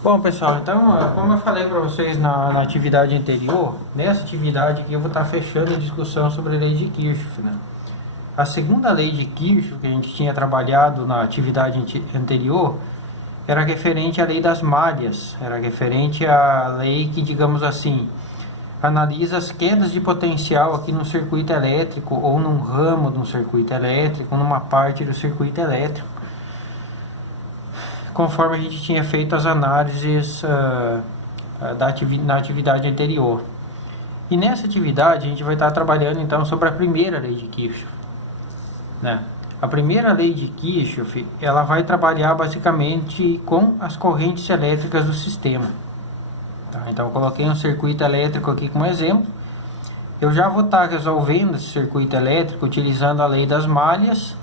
Bom, pessoal, então, como eu falei para vocês na atividade anterior, nessa atividade aqui eu vou estar fechando a discussão sobre a lei de Kirchhoff, né? A segunda lei de Kirchhoff que a gente tinha trabalhado na atividade anterior era referente à lei das malhas, era referente à lei que, digamos assim, analisa as quedas de potencial aqui no circuito elétrico ou num ramo de um circuito elétrico, numa parte do circuito elétrico, conforme a gente tinha feito as análises na atividade anterior. E nessa atividade a gente vai estar trabalhando então sobre a primeira lei de Kirchhoff, né? A primeira lei de Kirchhoff, ela vai trabalhar basicamente com as correntes elétricas do sistema. Tá? Então eu coloquei um circuito elétrico aqui como exemplo. Eu já vou estar resolvendo esse circuito elétrico utilizando a lei das malhas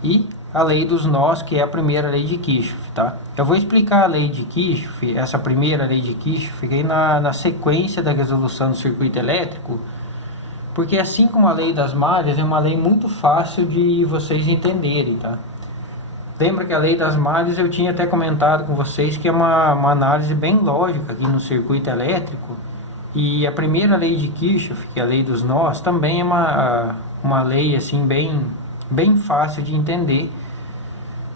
e a lei dos nós, que é a primeira lei de Kirchhoff, tá? Eu vou explicar a lei de Kirchhoff, essa primeira lei de Kirchhoff, aí na sequência da resolução do circuito elétrico, porque assim como a lei das malhas, é uma lei muito fácil de vocês entenderem, tá? Lembra que a lei das malhas eu tinha até comentado com vocês que é uma análise bem lógica aqui no circuito elétrico, e a primeira lei de Kirchhoff, que é a lei dos nós, também é uma lei assim bem fácil de entender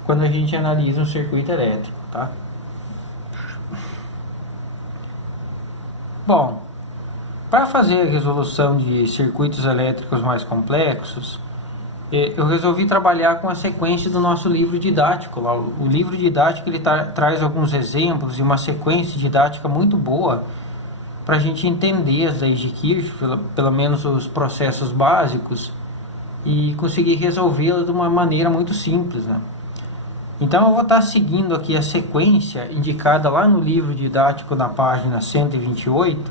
quando a gente analisa um circuito elétrico, tá? Bom, para fazer a resolução de circuitos elétricos mais complexos, eu resolvi trabalhar com a sequência do nosso livro didático. O livro didático ele traz alguns exemplos e uma sequência didática muito boa para a gente entender as leis de Kirchhoff, pelo menos os processos básicos, e conseguir resolvê-la de uma maneira muito simples, né? Então eu vou estar seguindo aqui a sequência indicada lá no livro didático na página 128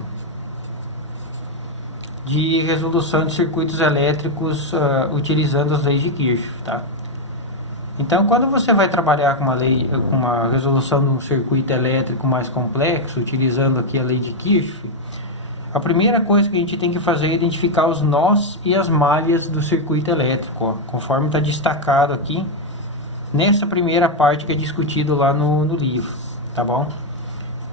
de resolução de circuitos elétricos utilizando as leis de Kirchhoff, tá? Então quando você vai trabalhar com uma resolução de um circuito elétrico mais complexo, utilizando aqui a lei de Kirchhoff, a primeira coisa que a gente tem que fazer é identificar os nós e as malhas do circuito elétrico, ó, conforme está destacado aqui nessa primeira parte que é discutido lá no livro, tá bom?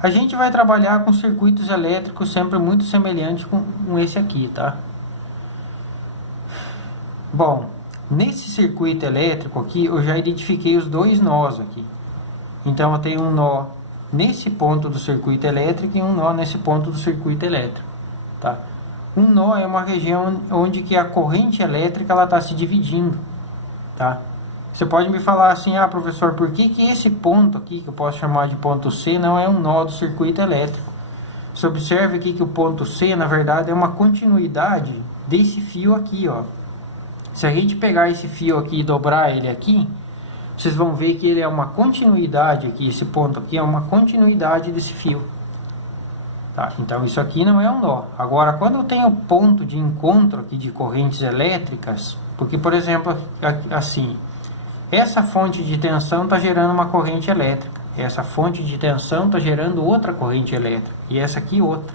A gente vai trabalhar com circuitos elétricos sempre muito semelhantes com esse aqui, tá? Bom, nesse circuito elétrico aqui, eu já identifiquei os dois nós aqui. Então, eu tenho um nó nesse ponto do circuito elétrico e um nó nesse ponto do circuito elétrico, tá? Um nó é uma região onde que a corrente elétrica ela está se dividindo, tá? Você pode me falar assim, professor, por que esse ponto aqui, que eu posso chamar de ponto C, não é um nó do circuito elétrico? Você observe aqui que o ponto C, na verdade, é uma continuidade desse fio aqui, ó. Se a gente pegar esse fio aqui e dobrar ele aqui, vocês vão ver que ele é uma continuidade aqui, esse ponto aqui é uma continuidade desse fio. Tá? Então isso aqui não é um nó. Agora, quando eu tenho ponto de encontro aqui de correntes elétricas, porque, por exemplo, assim... essa fonte de tensão está gerando uma corrente elétrica. Essa fonte de tensão está gerando outra corrente elétrica. E essa aqui outra.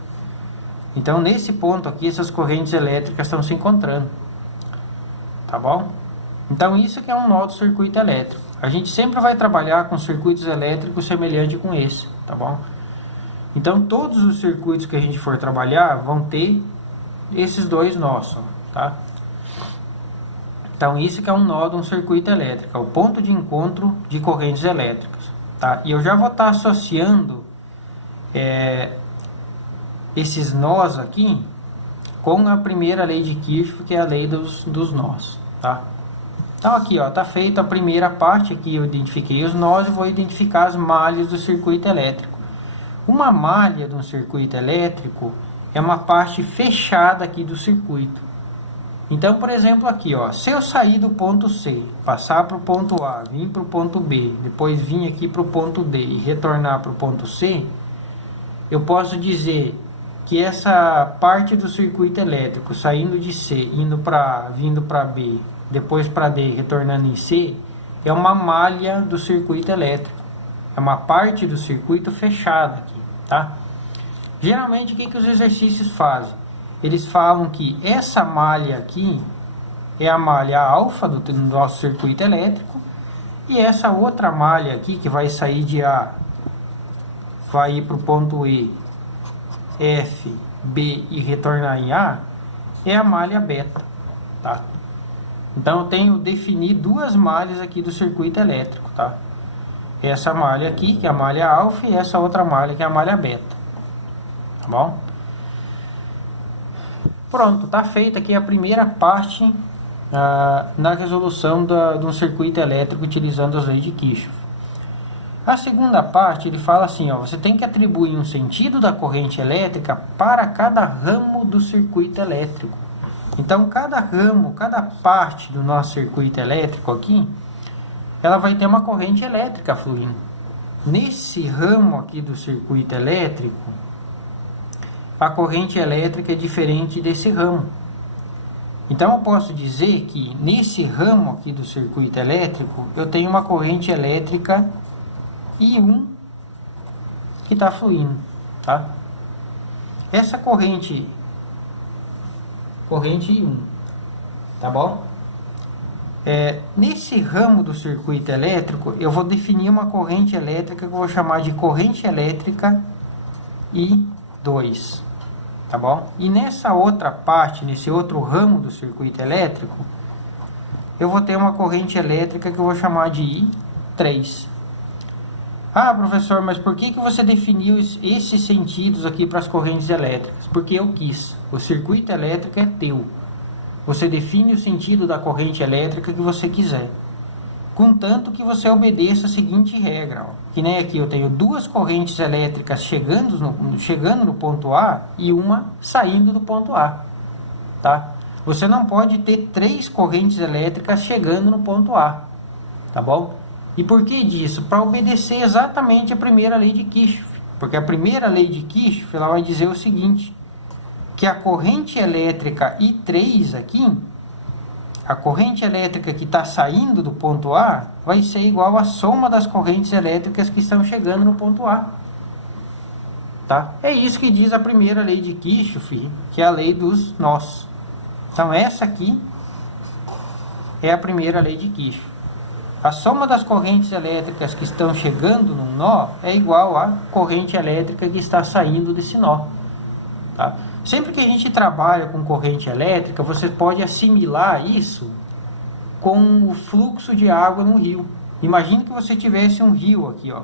Então, nesse ponto aqui, essas correntes elétricas estão se encontrando. Tá bom? Então, isso que é um nó do circuito elétrico. A gente sempre vai trabalhar com circuitos elétricos semelhantes com esse. Tá bom? Então, todos os circuitos que a gente for trabalhar vão ter esses dois nós. Tá? Então, isso que é um nó de um circuito elétrico, é o ponto de encontro de correntes elétricas. Tá? E eu já vou estar associando esses nós aqui com a primeira lei de Kirchhoff, que é a lei dos nós. Tá? Então, aqui está feita a primeira parte, aqui eu identifiquei os nós e vou identificar as malhas do circuito elétrico. Uma malha de um circuito elétrico é uma parte fechada aqui do circuito. Então, por exemplo, aqui, ó, se eu sair do ponto C, passar para o ponto A, vir para o ponto B, depois vir aqui para o ponto D e retornar para o ponto C, eu posso dizer que essa parte do circuito elétrico, saindo de C, indo para A, vindo para B, depois para D, retornando em C, é uma malha do circuito elétrico. É uma parte do circuito fechada aqui, tá? Geralmente, o que os exercícios fazem? Eles falam que essa malha aqui é a malha alfa do nosso circuito elétrico e essa outra malha aqui que vai sair de A vai ir para o ponto E, F, B e retornar em A, é a malha beta, tá? Então eu tenho definir duas malhas aqui do circuito elétrico, tá? Essa malha aqui, que é a malha alfa, e essa outra malha, que é a malha beta, tá bom? Pronto, tá feita aqui a primeira parte na resolução de um circuito elétrico utilizando as leis de Kirchhoff. A segunda parte, ele fala assim, ó, você tem que atribuir um sentido da corrente elétrica para cada ramo do circuito elétrico. Então, cada ramo, cada parte do nosso circuito elétrico aqui, ela vai ter uma corrente elétrica fluindo. Nesse ramo aqui do circuito elétrico, a corrente elétrica é diferente desse ramo. Então, eu posso dizer que nesse ramo aqui do circuito elétrico, eu tenho uma corrente elétrica I1 que está fluindo, tá? Essa corrente I1, tá bom? Nesse ramo do circuito elétrico, eu vou definir uma corrente elétrica que eu vou chamar de corrente elétrica I2, tá bom? E nessa outra parte, nesse outro ramo do circuito elétrico, eu vou ter uma corrente elétrica que eu vou chamar de I3. Ah, professor, mas por que você definiu esses sentidos aqui para as correntes elétricas? Porque eu quis. O circuito elétrico é teu. Você define o sentido da corrente elétrica que você quiser. Contanto que você obedeça a seguinte regra. Ó. Que nem aqui eu tenho duas correntes elétricas chegando no ponto A e uma saindo do ponto A. Tá? Você não pode ter três correntes elétricas chegando no ponto A. Tá bom? E por que disso? Para obedecer exatamente a primeira lei de Kirchhoff. Porque a primeira lei de Kirchhoff ela vai dizer o seguinte, que a corrente elétrica I3 aqui, a corrente elétrica que está saindo do ponto A, vai ser igual à soma das correntes elétricas que estão chegando no ponto A. Tá? É isso que diz a primeira lei de Kirchhoff, que é a lei dos nós. Então essa aqui é a primeira lei de Kirchhoff. A soma das correntes elétricas que estão chegando no nó é igual à corrente elétrica que está saindo desse nó. Tá? Sempre que a gente trabalha com corrente elétrica, você pode assimilar isso com o fluxo de água no rio. Imagine que você tivesse um rio aqui, ó,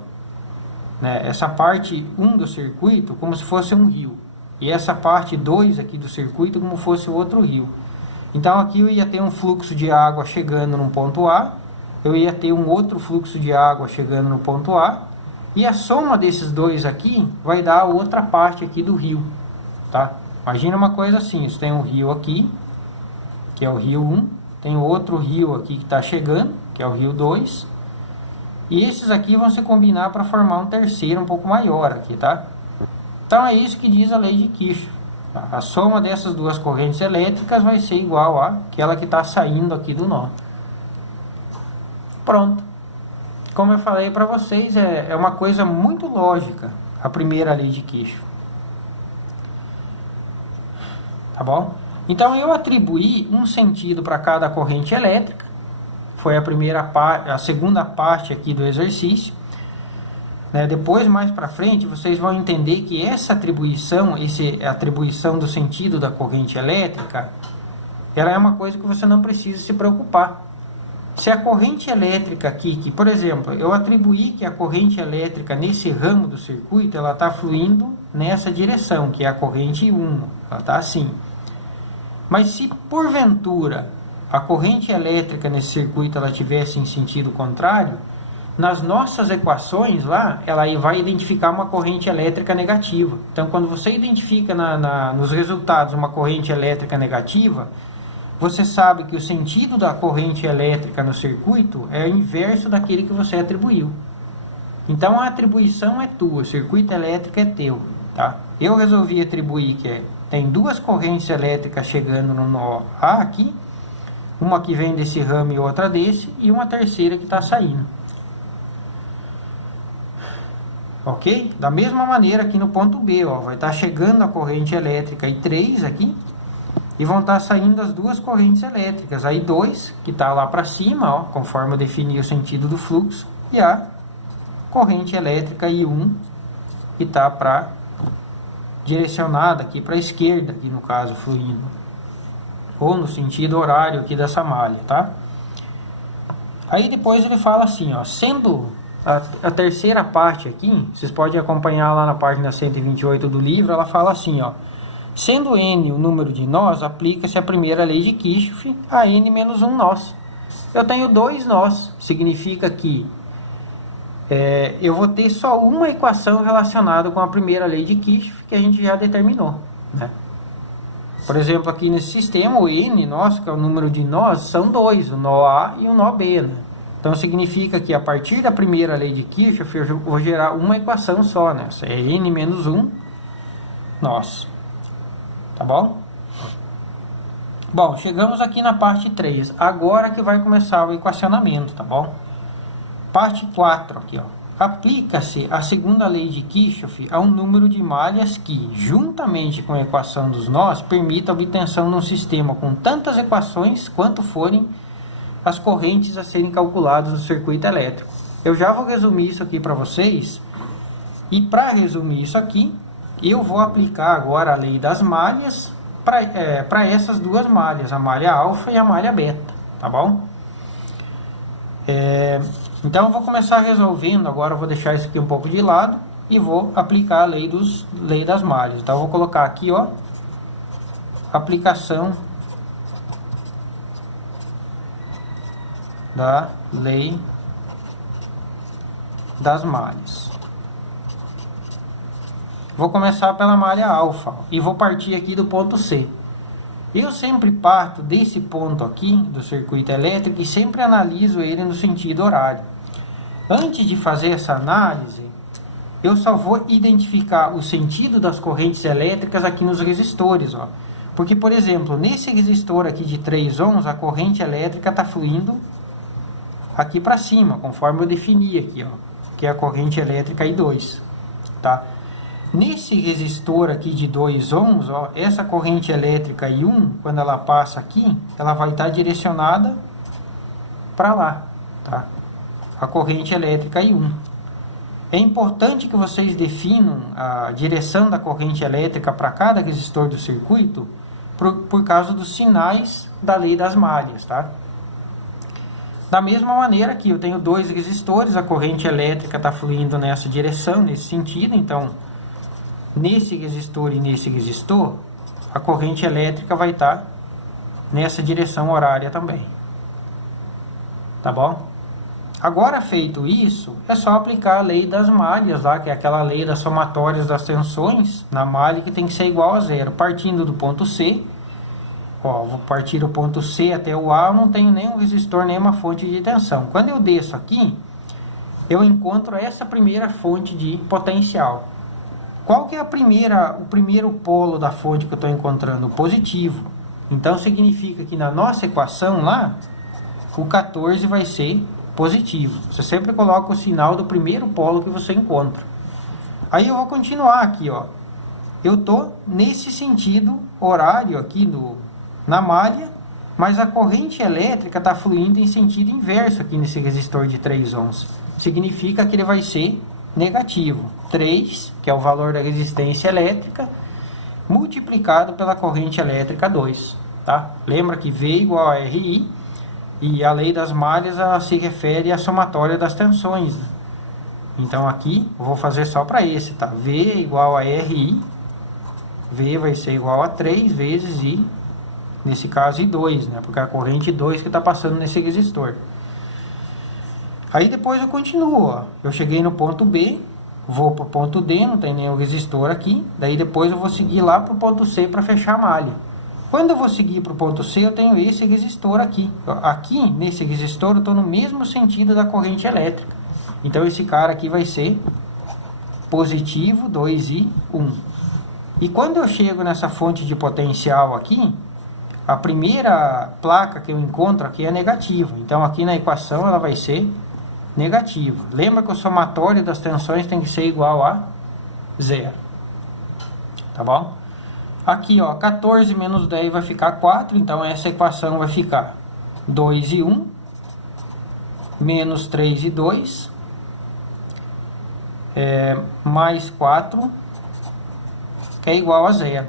né? Essa parte 1 do circuito como se fosse um rio. E essa parte 2 aqui do circuito como fosse outro rio. Então aqui eu ia ter um fluxo de água chegando no ponto A, eu ia ter um outro fluxo de água chegando no ponto A, e a soma desses dois aqui vai dar a outra parte aqui do rio, tá? Imagina uma coisa assim, você tem um rio aqui, que é o rio 1, tem outro rio aqui que está chegando, que é o rio 2, e esses aqui vão se combinar para formar um terceiro um pouco maior aqui, tá? Então é isso que diz a lei de Kirchhoff. A soma dessas duas correntes elétricas vai ser igual àquela que está saindo aqui do nó. Pronto. Como eu falei para vocês, é uma coisa muito lógica, a primeira lei de Kirchhoff. Tá bom? Então eu atribuí um sentido para cada corrente elétrica. Foi a segunda parte aqui do exercício. Né? Depois, mais para frente, vocês vão entender que essa atribuição, a atribuição do sentido da corrente elétrica, ela é uma coisa que você não precisa se preocupar. Se a corrente elétrica aqui, que, por exemplo, eu atribuí que a corrente elétrica nesse ramo do circuito, ela está fluindo nessa direção, que é a corrente 1, ela está assim. Mas se, porventura, a corrente elétrica nesse circuito ela tivesse em sentido contrário, nas nossas equações lá, ela vai identificar uma corrente elétrica negativa. Então, quando você identifica nos resultados uma corrente elétrica negativa, você sabe que o sentido da corrente elétrica no circuito é o inverso daquele que você atribuiu. Então a atribuição é tua, o circuito elétrico é teu. Tá? Eu resolvi atribuir que tem duas correntes elétricas chegando no nó A aqui, uma que vem desse ramo e outra desse, e uma terceira que está saindo. Ok? Da mesma maneira aqui no ponto B, ó, vai estar chegando a corrente elétrica I3 aqui, e vão estar saindo as duas correntes elétricas, a I2, que está lá para cima, ó, conforme eu defini o sentido do fluxo, e a corrente elétrica I1, e está direcionada aqui para a esquerda, aqui no caso, fluindo. Ou no sentido horário aqui dessa malha, tá? Aí depois ele fala assim, ó, sendo a terceira parte aqui, vocês podem acompanhar lá na página 128 do livro, ela fala assim, ó, sendo n o número de nós, aplica-se a primeira lei de Kirchhoff a n menos um nós. Eu tenho 2 nós, significa que eu vou ter só uma equação relacionada com a primeira lei de Kirchhoff que a gente já determinou, né? Por exemplo, aqui nesse sistema, o n nosso, que é o número de nós, são 2, o nó A e o nó B, né? Então significa que a partir da primeira lei de Kirchhoff eu vou gerar uma equação só, né? Essa é n menos 1 nós. Tá bom? Bom, chegamos aqui na parte 3. Agora que vai começar o equacionamento, tá bom? Parte 4 aqui, ó. Aplica-se a segunda lei de Kirchhoff a um número de malhas que, juntamente com a equação dos nós, permita a obtenção de um sistema com tantas equações quanto forem as correntes a serem calculadas no circuito elétrico. Eu já vou resumir isso aqui para vocês. E para resumir isso aqui, eu vou aplicar agora a lei das malhas para essas duas malhas, a malha alfa e a malha beta, tá bom? Então eu vou começar resolvendo, agora eu vou deixar isso aqui um pouco de lado e vou aplicar a lei das malhas. Então eu vou colocar aqui, ó, aplicação da lei das malhas. Vou começar pela malha alfa e vou partir aqui do ponto C. Eu sempre parto desse ponto aqui do circuito elétrico e sempre analiso ele no sentido horário. Antes de fazer essa análise, eu só vou identificar o sentido das correntes elétricas aqui nos resistores, ó. Porque, por exemplo, nesse resistor aqui de 3 ohms, a corrente elétrica está fluindo aqui para cima, conforme eu defini aqui, ó, que é a corrente elétrica I2, tá? Nesse resistor aqui de 2 ohms, ó, essa corrente elétrica I1, quando ela passa aqui, ela vai estar direcionada para lá, tá? A corrente elétrica I1. É importante que vocês definam a direção da corrente elétrica para cada resistor do circuito por causa dos sinais da lei das malhas, tá? Da mesma maneira aqui, eu tenho 2 resistores, a corrente elétrica está fluindo nessa direção, nesse sentido, então nesse resistor e nesse resistor, a corrente elétrica vai estar nessa direção horária também. Tá bom? Agora feito isso, é só aplicar a lei das malhas lá, que é aquela lei das somatórias das tensões na malha que tem que ser igual a zero. Partindo do ponto C, ó, vou partir do ponto C até o A, eu não tenho nenhum resistor, nenhuma fonte de tensão. Quando eu desço aqui, eu encontro essa primeira fonte de potencial. Qual que é o primeiro polo da fonte que eu estou encontrando? O positivo. Então significa que na nossa equação lá, o 14 vai ser positivo. Você sempre coloca o sinal do primeiro polo que você encontra. Aí eu vou continuar aqui, ó. Eu estou nesse sentido horário aqui na malha, mas a corrente elétrica está fluindo em sentido inverso aqui nesse resistor de 3 ohms. Significa que ele vai ser negativo. 3, que é o valor da resistência elétrica, multiplicado pela corrente elétrica 2. Tá? Lembra que V igual a RI, e a lei das malhas ela se refere à somatória das tensões. Né? Então aqui eu vou fazer só para esse. Tá? V igual a RI, V vai ser igual a 3 vezes I, nesse caso I2, né? Porque é a corrente 2 que está passando nesse resistor. Aí depois eu continuo, ó. Eu cheguei no ponto B, vou para o ponto D, não tem nenhum resistor aqui. Daí depois eu vou seguir lá para o ponto C para fechar a malha. Quando eu vou seguir para o ponto C, eu tenho esse resistor aqui. Aqui, nesse resistor, eu estou no mesmo sentido da corrente elétrica. Então esse cara aqui vai ser positivo 2I, 1. E quando eu chego nessa fonte de potencial aqui, a primeira placa que eu encontro aqui é negativa. Então aqui na equação ela vai ser negativa. Lembra que o somatório das tensões tem que ser igual a 0. Tá bom? Aqui, ó, 14 menos 10 vai ficar 4. Então essa equação vai ficar 2 e 1 menos 3 e 2 mais 4, que é igual a zero.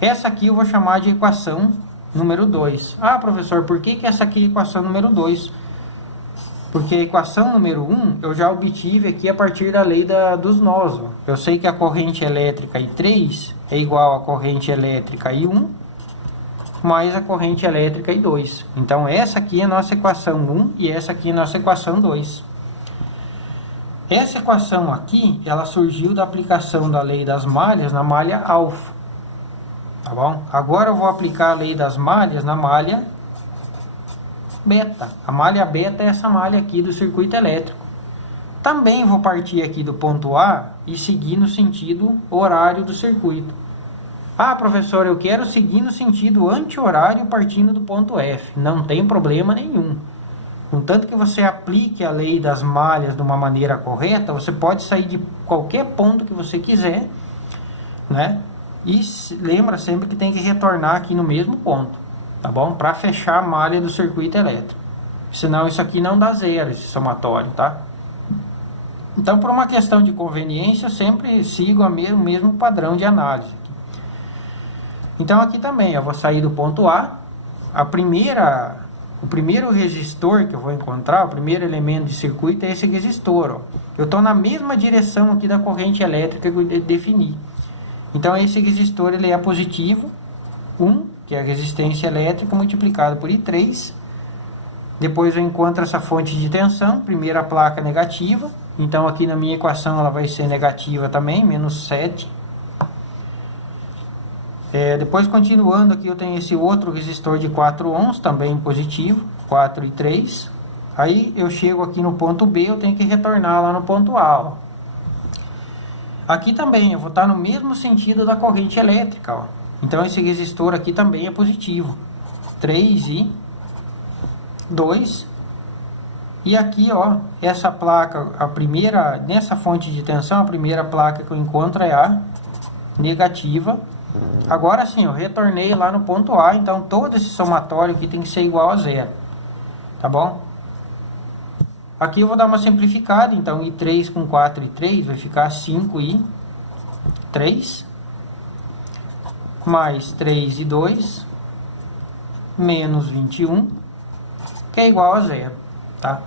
Essa aqui eu vou chamar de equação número 2. Ah, professor, por que essa aqui é a equação número 2? Porque a equação número 1 eu já obtive aqui a partir da lei dos nós. Ó. Eu sei que a corrente elétrica I3 é igual à corrente elétrica I1 mais a corrente elétrica I2. Então, essa aqui é a nossa equação 1 e essa aqui é a nossa equação 2. Essa equação aqui, ela surgiu da aplicação da lei das malhas na malha alfa. Tá bom? Agora eu vou aplicar a lei das malhas na malha beta. A malha beta é essa malha aqui do circuito elétrico. Também vou partir aqui do ponto A e seguir no sentido horário do circuito. Ah, professor, eu quero seguir no sentido anti-horário partindo do ponto F. Não tem problema nenhum. Contanto que você aplique a lei das malhas de uma maneira correta, você pode sair de qualquer ponto que você quiser, né? E lembra sempre que tem que retornar aqui no mesmo ponto, tá bom? Para fechar a malha do circuito elétrico. Senão isso aqui não dá zero, esse somatório, tá? Então, por uma questão de conveniência, eu sempre sigo o mesmo padrão de análise. Então, aqui também, eu vou sair do ponto A. O primeiro resistor que eu vou encontrar, o primeiro elemento de circuito é esse resistor. Ó. Eu estou na mesma direção aqui da corrente elétrica que eu defini. Então, esse resistor ele é positivo, 1, que é a resistência elétrica, multiplicado por I3. Depois eu encontro essa fonte de tensão, primeira placa negativa. Então, aqui na minha equação ela vai ser negativa também, menos 7. Depois, continuando aqui, eu tenho esse outro resistor de 4 ohms, também positivo, 4 e 3. Aí, eu chego aqui no ponto B, eu tenho que retornar lá no ponto A. Ó. Aqui também, eu vou estar no mesmo sentido da corrente elétrica. Ó. Então, esse resistor aqui também é positivo, 3 e 2. E aqui, ó, essa placa, nessa fonte de tensão, a primeira placa que eu encontro é a negativa. Agora sim, eu retornei lá no ponto A, então todo esse somatório aqui tem que ser igual a zero, tá bom? Aqui eu vou dar uma simplificada, então I3 com 4 e 3 vai ficar 5 e 3, mais 3 e 2, menos 21, que é igual a zero, tá?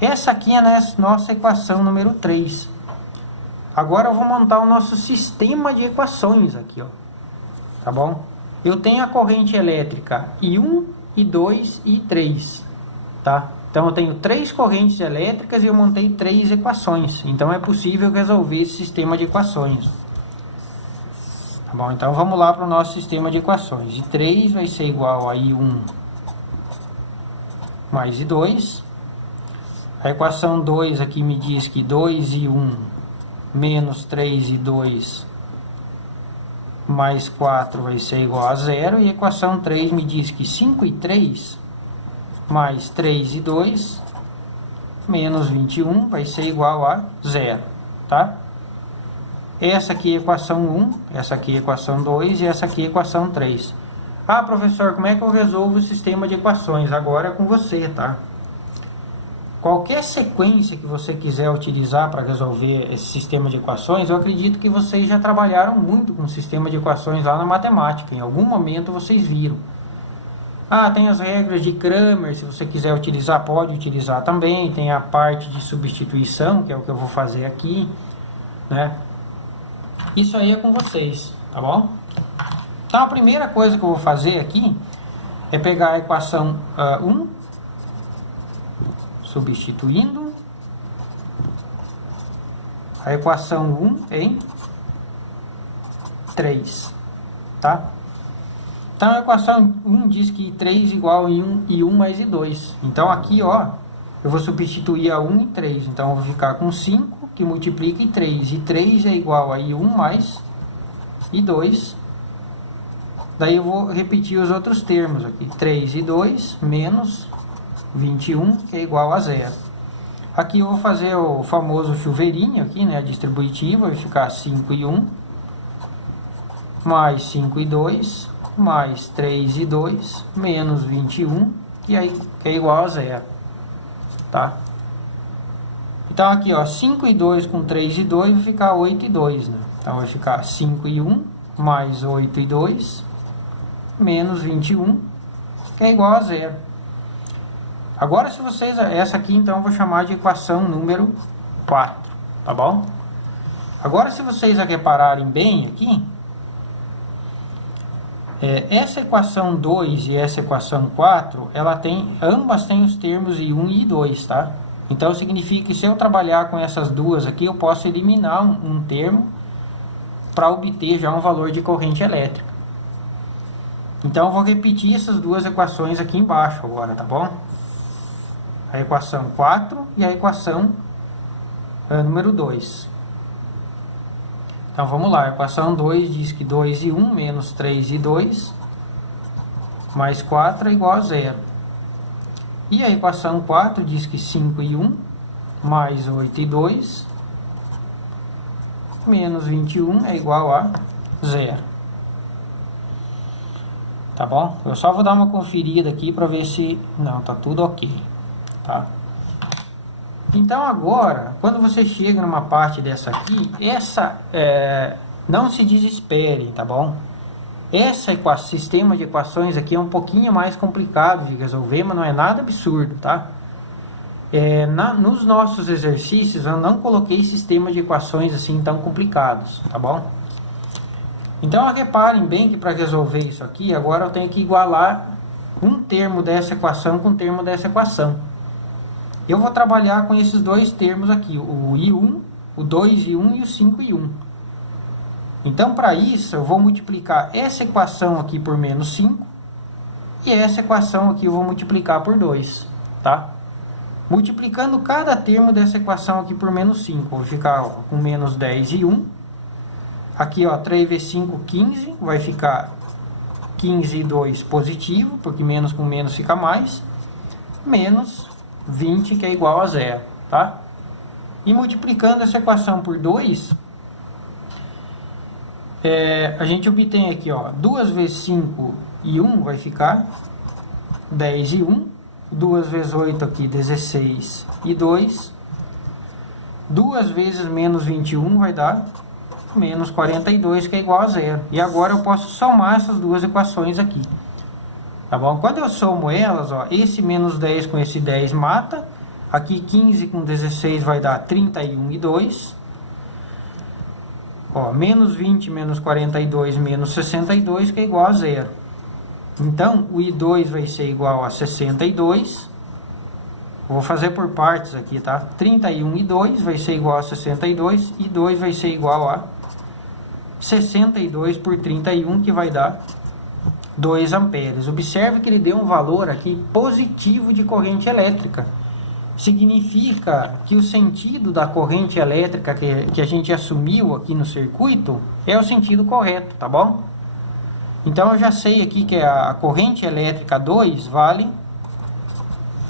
Essa aqui é a nossa equação número 3. Agora eu vou montar o nosso sistema de equações aqui, ó. Tá bom? Eu tenho a corrente elétrica I1, I2 e I3, tá? Então eu tenho 3 correntes elétricas e eu montei 3 equações. Então é possível resolver esse sistema de equações. Tá bom? Então vamos lá para o nosso sistema de equações. I3 vai ser igual a I1 mais I2. A equação 2 aqui me diz que 2I1 menos 3I2 mais 4 vai ser igual a zero. E a equação 3 me diz que 5 e 3 mais 3 e 2 menos 21 vai ser igual a zero, tá? Essa aqui é a equação 1, essa aqui é a equação 2 e essa aqui é a equação 3. Ah, professor, como é que eu resolvo o sistema de equações? Agora é com você, tá? Qualquer sequência que você quiser utilizar para resolver esse sistema de equações, eu acredito que vocês já trabalharam muito com o sistema de equações lá na matemática. Em algum momento vocês viram. Ah, tem as regras de Cramer, se você quiser utilizar, pode utilizar também. Tem a parte de substituição, que é o que eu vou fazer aqui, né? Isso aí é com vocês, tá bom? Então, a primeira coisa que eu vou fazer aqui é pegar a equação 1, substituindo a equação 1 em 3, tá? Então, a equação 1 diz que 3 igual a 1 mais I2. Então, aqui, ó, eu vou substituir a 1 em 3. Então, eu vou ficar com 5, que multiplica em 3. E 3 é igual a I1 mais I2. Daí, eu vou repetir os outros termos aqui. 3 e 2 menos 21, que é igual a zero. Aqui eu vou fazer o famoso chuveirinho aqui, né, distributivo, vai ficar 5 e 1, mais 5 e 2, mais 3 e 2, menos 21, e aí que é igual a zero, tá? Então aqui, ó, 5 e 2 com 3 e 2 vai ficar 8 e 2, né? Então vai ficar 5 e 1 mais 8 e 2 menos 21, que é igual a zero. Agora, se vocês... Essa aqui, então, eu vou chamar de equação número 4, tá bom? Agora, se vocês repararem bem aqui, essa equação 2 e essa equação 4, ambas têm os termos I1 e I2, tá? Então, significa que se eu trabalhar com essas duas aqui, eu posso eliminar um termo para obter já um valor de corrente elétrica. Então, eu vou repetir essas duas equações aqui embaixo agora, tá bom? A equação 4 e a equação número 2. Então, vamos lá. A equação 2 diz que 2 e 1 menos 3 e 2 mais 4 é igual a zero. E a equação 4 diz que 5 e 1 mais 8 e 2 menos 21 é igual a zero. Tá bom? Eu só vou dar uma conferida aqui para ver se... Não, tá tudo ok. Tá? Então agora, quando você chega numa parte dessa aqui, não se desespere, tá bom? Esse sistema de equações aqui é um pouquinho mais complicado de resolver, mas não é nada absurdo, tá? Nos nossos exercícios eu não coloquei sistema de equações assim tão complicados, tá bom? Então reparem bem que para resolver isso aqui, agora eu tenho que igualar um termo dessa equação com um termo dessa equação. Eu vou trabalhar com esses dois termos aqui, o I1, o 2i1 e o 5i1. Então, para isso, eu vou multiplicar essa equação aqui por menos 5 e essa equação aqui eu vou multiplicar por 2, tá? Multiplicando cada termo dessa equação aqui por menos 5, vou ficar com menos 10 e 1. Aqui, ó, 3 vezes 5, 15, vai ficar 15 e 2 positivo, porque menos com menos fica mais, menos 20, que é igual a zero, tá? E multiplicando essa equação por 2, a gente obtém aqui, ó, 2 vezes 5 e 1 vai ficar 10 e 1, 2 vezes 8 aqui, 16 e 2, 2 vezes menos 21 vai dar menos 42, que é igual a zero. E agora eu posso somar essas duas equações aqui. Tá bom? Quando eu somo elas, ó, esse menos 10 com esse 10 mata. Aqui 15 com 16 vai dar 31 e 2. Ó, menos 20 menos 42 menos 62, que é igual a zero. Então, o I2 vai ser igual a 62. Vou fazer por partes aqui, tá? 31 e 2 vai ser igual a 62. E 2 vai ser igual a 62 por 31, que vai dar 2 amperes. Observe que ele deu um valor aqui positivo de corrente elétrica. Significa que o sentido da corrente elétrica que a gente assumiu aqui no circuito é o sentido correto, tá bom? Então eu já sei aqui que a corrente elétrica 2 vale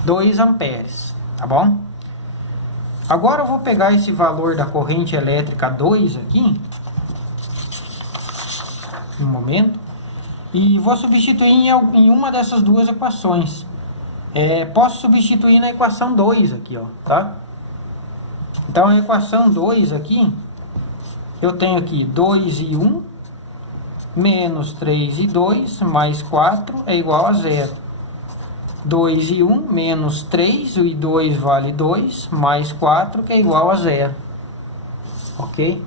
2 amperes, tá bom? Agora eu vou pegar esse valor da corrente elétrica 2 aqui, um momento, e vou substituir em uma dessas duas equações. Posso substituir na equação 2 aqui, ó, tá? Então, a equação 2 aqui, eu tenho aqui 2 e 1, menos 3 e 2, mais 4 é igual a zero. 2 e 1, menos 3, o I2 vale 2, mais 4, que é igual a zero. Ok?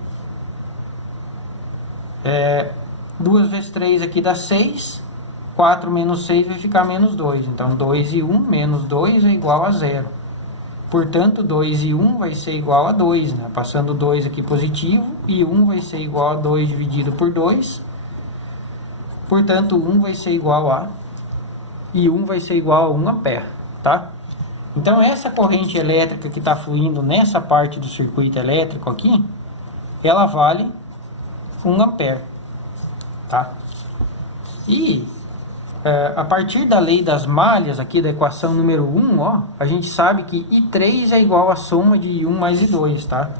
2 vezes 3 aqui dá 6. 4 menos 6 vai ficar menos 2. Então, 2 e 1 menos 2 é igual a zero. Portanto, 2 e 1 vai ser igual a 2, né? Passando 2 aqui positivo. E 1 vai ser igual a 2 dividido por 2. Portanto, 1 vai ser igual a... E 1 vai ser igual a 1 ampere, tá? Então, essa corrente elétrica que está fluindo nessa parte do circuito elétrico aqui, ela vale 1 ampere, tá? E... a partir da lei das malhas, aqui da equação número 1, ó, a gente sabe que I3 é igual à soma de I1 mais I2, tá?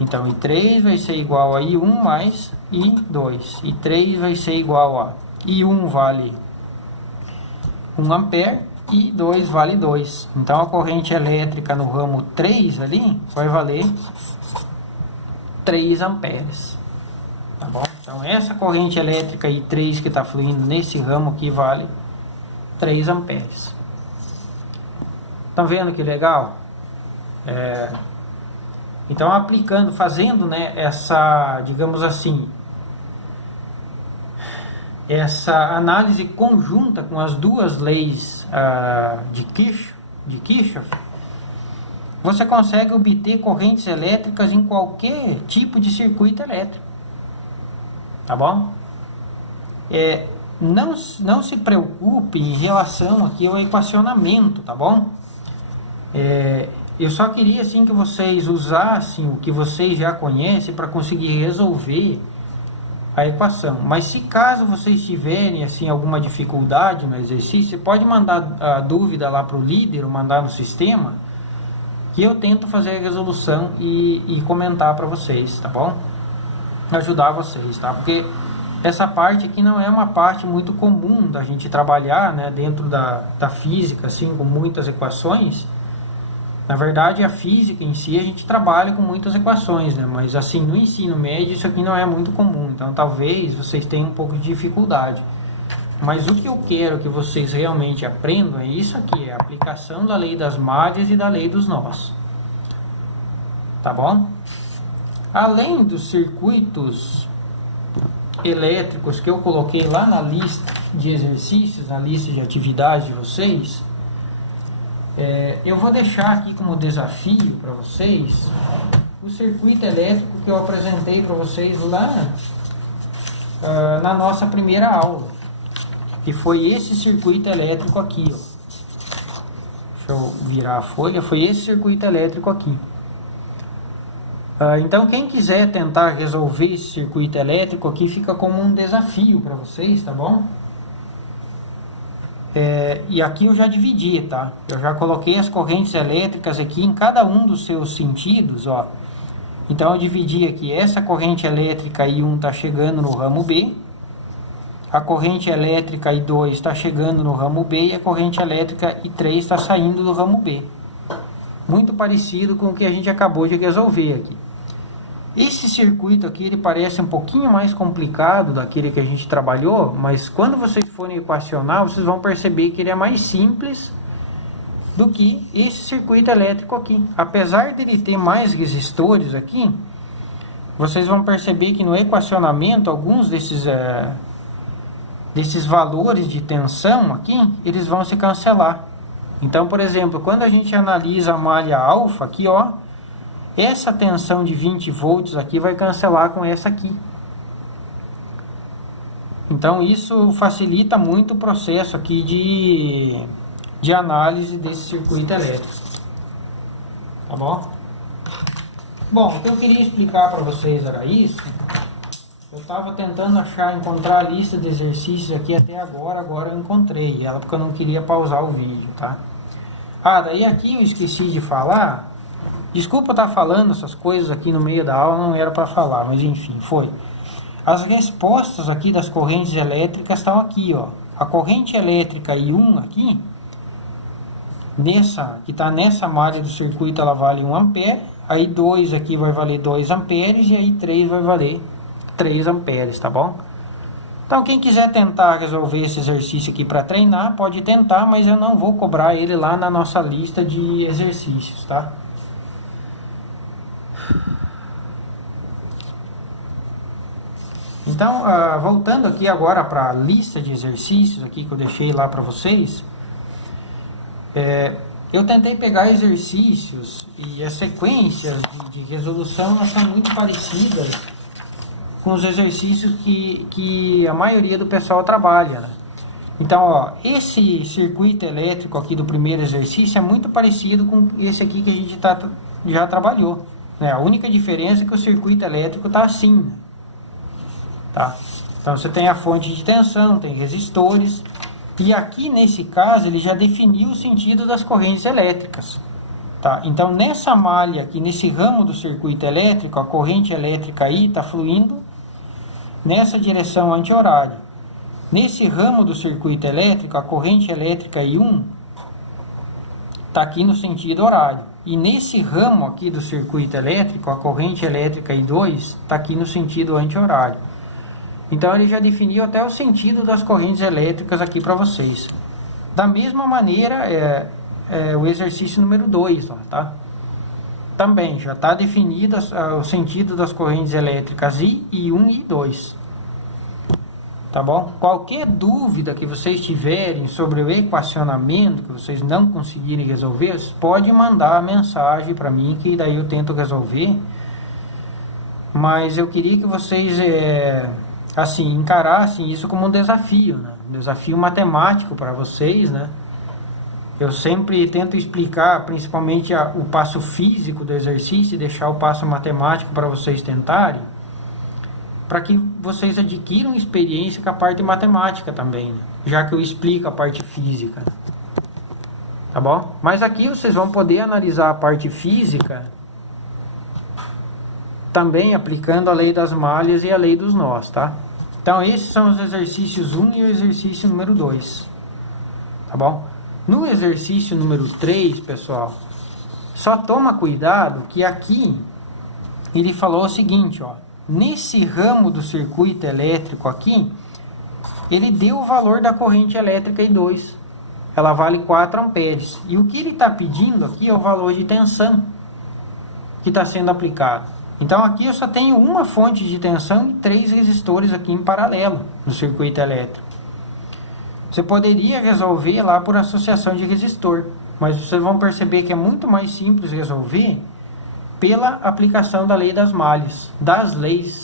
Então, I3 vai ser igual a I1 mais I2. I3 vai ser igual a I1 vale 1 ampere e 2 vale 2. Então a corrente elétrica no ramo 3 ali vai valer 3 amperes. Tá bom? Então essa corrente elétrica I3 que está fluindo nesse ramo aqui vale 3 amperes. Estão vendo que legal? Então aplicando, fazendo, né, essa, digamos assim, essa análise conjunta com as duas leis de Kirchhoff, você consegue obter correntes elétricas em qualquer tipo de circuito elétrico. Tá bom? Não se preocupe em relação aqui ao equacionamento, tá bom? Eu só queria assim que vocês usassem o que vocês já conhecem para conseguir resolver a equação. Mas se caso vocês tiverem assim alguma dificuldade no exercício, você pode mandar a dúvida lá para o líder ou mandar no sistema, que eu tento fazer a resolução e comentar para vocês, tá bom? Ajudar vocês, tá? Porque essa parte aqui não é uma parte muito comum da gente trabalhar, né, dentro da física, assim, com muitas equações. Na verdade, a física em si, a gente trabalha com muitas equações, né? Mas assim, no ensino médio, isso aqui não é muito comum. Então, talvez vocês tenham um pouco de dificuldade. Mas o que eu quero que vocês realmente aprendam é isso aqui, é a aplicação da lei das malhas e da lei dos nós. Tá bom? Além dos circuitos elétricos que eu coloquei lá na lista de exercícios, na lista de atividades de vocês, eu vou deixar aqui como desafio para vocês o circuito elétrico que eu apresentei para vocês lá na nossa primeira aula, que foi esse circuito elétrico aqui, ó. Deixa eu virar a folha. Foi esse circuito elétrico aqui. Então quem quiser tentar resolver esse circuito elétrico aqui, fica como um desafio para vocês, tá bom? E aqui eu já dividi, tá? Eu já coloquei as correntes elétricas aqui em cada um dos seus sentidos, ó. Então eu dividi aqui, essa corrente elétrica I1 está chegando no ramo B, a corrente elétrica I2 está chegando no ramo B e a corrente elétrica I3 está saindo do ramo B. Muito parecido com o que a gente acabou de resolver aqui. Esse circuito aqui, ele parece um pouquinho mais complicado daquele que a gente trabalhou, mas quando vocês forem equacionar, vocês vão perceber que ele é mais simples do que esse circuito elétrico aqui. Apesar dele ter mais resistores aqui, vocês vão perceber que no equacionamento, alguns desses valores de tensão aqui, eles vão se cancelar. Então, por exemplo, quando a gente analisa a malha alfa aqui, ó, essa tensão de 20 volts aqui vai cancelar com essa aqui. Então isso facilita muito o processo aqui de análise desse circuito elétrico. Tá bom? Bom, o que eu queria explicar para vocês era isso. Eu estava tentando encontrar a lista de exercícios aqui até agora eu encontrei ela, porque eu não queria pausar o vídeo, tá? Daí aqui eu esqueci de falar. Desculpa estar falando essas coisas aqui no meio da aula, não era para falar, mas enfim, foi. As respostas aqui das correntes elétricas estão aqui, ó. A corrente elétrica I1 aqui, que está nessa malha do circuito, ela vale 1 ampere. A I2 aqui vai valer 2 amperes e a I3 vai valer 3 amperes, tá bom? Então, quem quiser tentar resolver esse exercício aqui para treinar, pode tentar, mas eu não vou cobrar ele lá na nossa lista de exercícios, tá? Então, voltando aqui agora para a lista de exercícios aqui que eu deixei lá para vocês, eu tentei pegar exercícios e as sequências de resolução elas são muito parecidas com os exercícios que a maioria do pessoal trabalha, né? Então, ó, esse circuito elétrico aqui do primeiro exercício é muito parecido com esse aqui que a gente já trabalhou, né? A única diferença é que o circuito elétrico está assim, tá? Então você tem a fonte de tensão, tem resistores, e aqui nesse caso ele já definiu o sentido das correntes elétricas, tá? Então nessa malha aqui, nesse ramo do circuito elétrico, a corrente elétrica I está fluindo nessa direção anti-horário. Nesse ramo do circuito elétrico, a corrente elétrica I1 está aqui no sentido horário. E nesse ramo aqui do circuito elétrico, a corrente elétrica I2 está aqui no sentido anti-horário. Então ele já definiu até o sentido das correntes elétricas aqui para vocês. Da mesma maneira, o exercício número 2, lá, tá? Também já está definido o sentido das correntes elétricas I1 e I2. Tá bom? Qualquer dúvida que vocês tiverem sobre o equacionamento, que vocês não conseguirem resolver, vocês podem mandar a mensagem para mim, que daí eu tento resolver. Mas eu queria que vocês assim, encarassem isso como um desafio, né? Um desafio matemático para vocês, né? Eu sempre tento explicar, principalmente o passo físico do exercício e deixar o passo matemático para vocês tentarem, para que vocês adquiram experiência com a parte matemática também, né? Já que eu explico a parte física. Tá bom? Mas aqui vocês vão poder analisar a parte física também aplicando a lei das malhas e a lei dos nós, tá? Então esses são os exercícios 1 e o exercício número 2. Tá bom? No exercício número 3, pessoal, só toma cuidado que aqui ele falou o seguinte, ó. Nesse ramo do circuito elétrico aqui, ele deu o valor da corrente elétrica I2. Ela vale 4 amperes. E o que ele está pedindo aqui é o valor de tensão que está sendo aplicado. Então aqui eu só tenho uma fonte de tensão e 3 resistores aqui em paralelo no circuito elétrico. Você poderia resolver lá por associação de resistor, mas vocês vão perceber que é muito mais simples resolver pela aplicação da lei das malhas, das leis